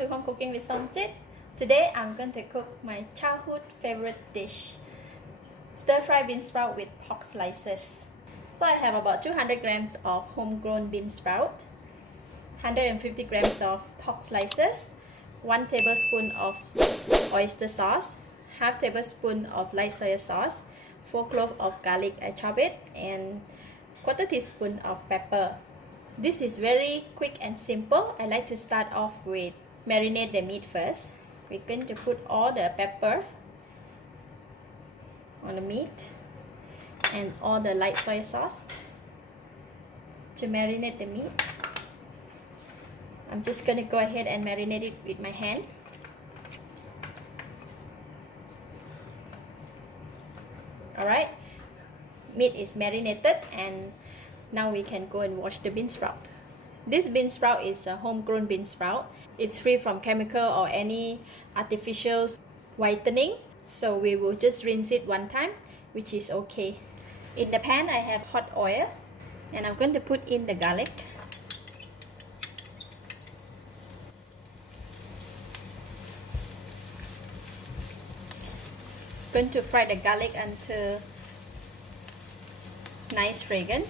to Home Cooking with Somjit. Today I'm going to cook my childhood favorite dish, stir-fry bean sprout with pork slices. So I have about 200 grams of homegrown bean sprout, 150 grams of pork slices, 1 tablespoon of oyster sauce, half tablespoon of light soy sauce, 4 cloves of garlic I chop it, and quarter teaspoon of pepper. This is very quick and simple. I like to start off with marinate the meat first. We're going to put all the pepper on the meat and all the light soy sauce to marinate the meat. I'm just going to go ahead and marinate it with my hand. Alright, meat is marinated, and now we can go and wash the bean sprout. This bean sprout is a homegrown bean sprout. It's free from chemical or any artificial whitening, so we will just rinse it one time, which is okay. In the pan I have hot oil, and I'm going to put in the garlic. Going to fry the garlic until nice fragrant.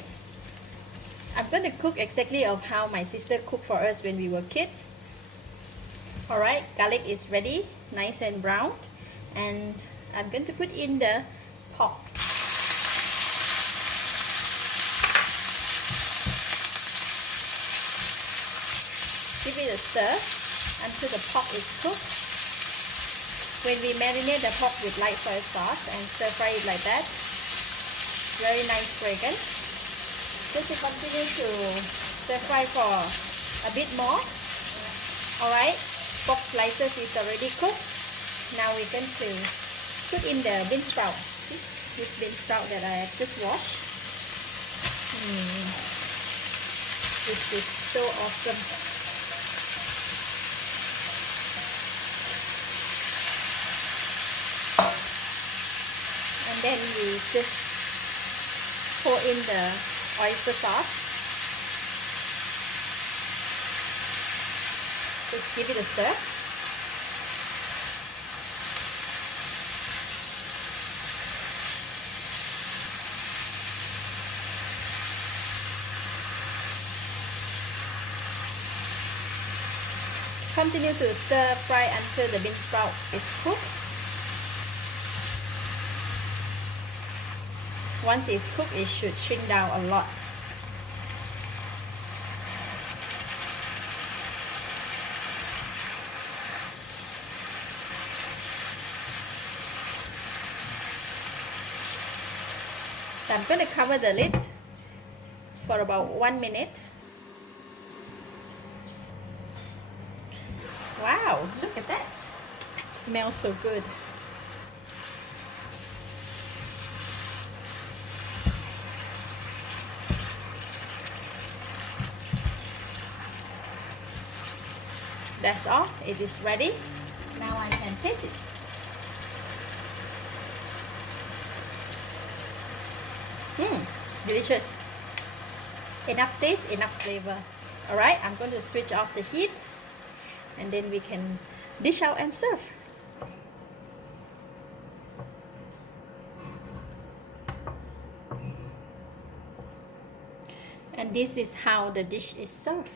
I'm going to cook exactly of how my sister cooked for us when we were kids. Alright, garlic is ready, nice and brown, and I'm going to put in the pork. Give it a stir until the pork is cooked. When we marinate the pork with light soy sauce and stir fry it like that, very nice fragrance. Just continue to stir fry for a bit more. Alright, pork slices is already cooked. Now we're going to put in the bean sprout. This bean sprout that I have just washed. This is so awesome. And then we just pour in the oyster sauce. Just give it a stir. Continue to stir fry until the bean sprout is cooked. Once it's cooked, it should shrink down a lot. So I'm going to cover the lid for about 1 minute. Wow, look at that. It smells so good. That's all. It is ready. Now I can taste it. Delicious. Enough taste, enough flavor. Alright, I'm going to switch off the heat, and then we can dish out and serve. And this is how the dish is served.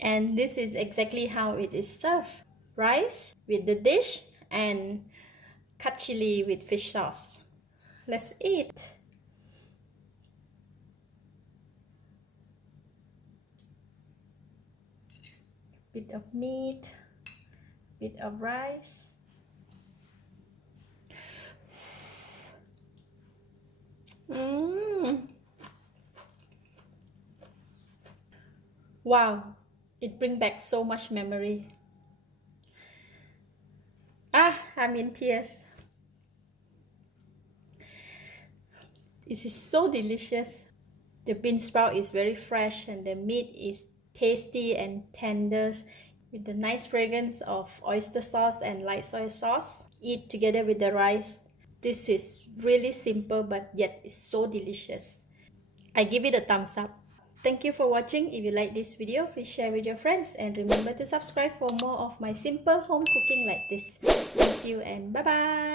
And this is exactly how it is served. Rice with the dish and cut chili with fish sauce. Let's eat. Bit of meat, bit of rice. Wow, it brings back so much memory. I'm in tears. This is so delicious. The bean sprout is very fresh, and the meat is tasty and tender with the nice fragrance of oyster sauce and light soy sauce. Eat together with the rice. This is really simple, but yet it's so delicious. I give it a thumbs up. Thank you for watching. If you like this video, please share with your friends and remember to subscribe for more of my simple home cooking like this. Thank you and bye bye.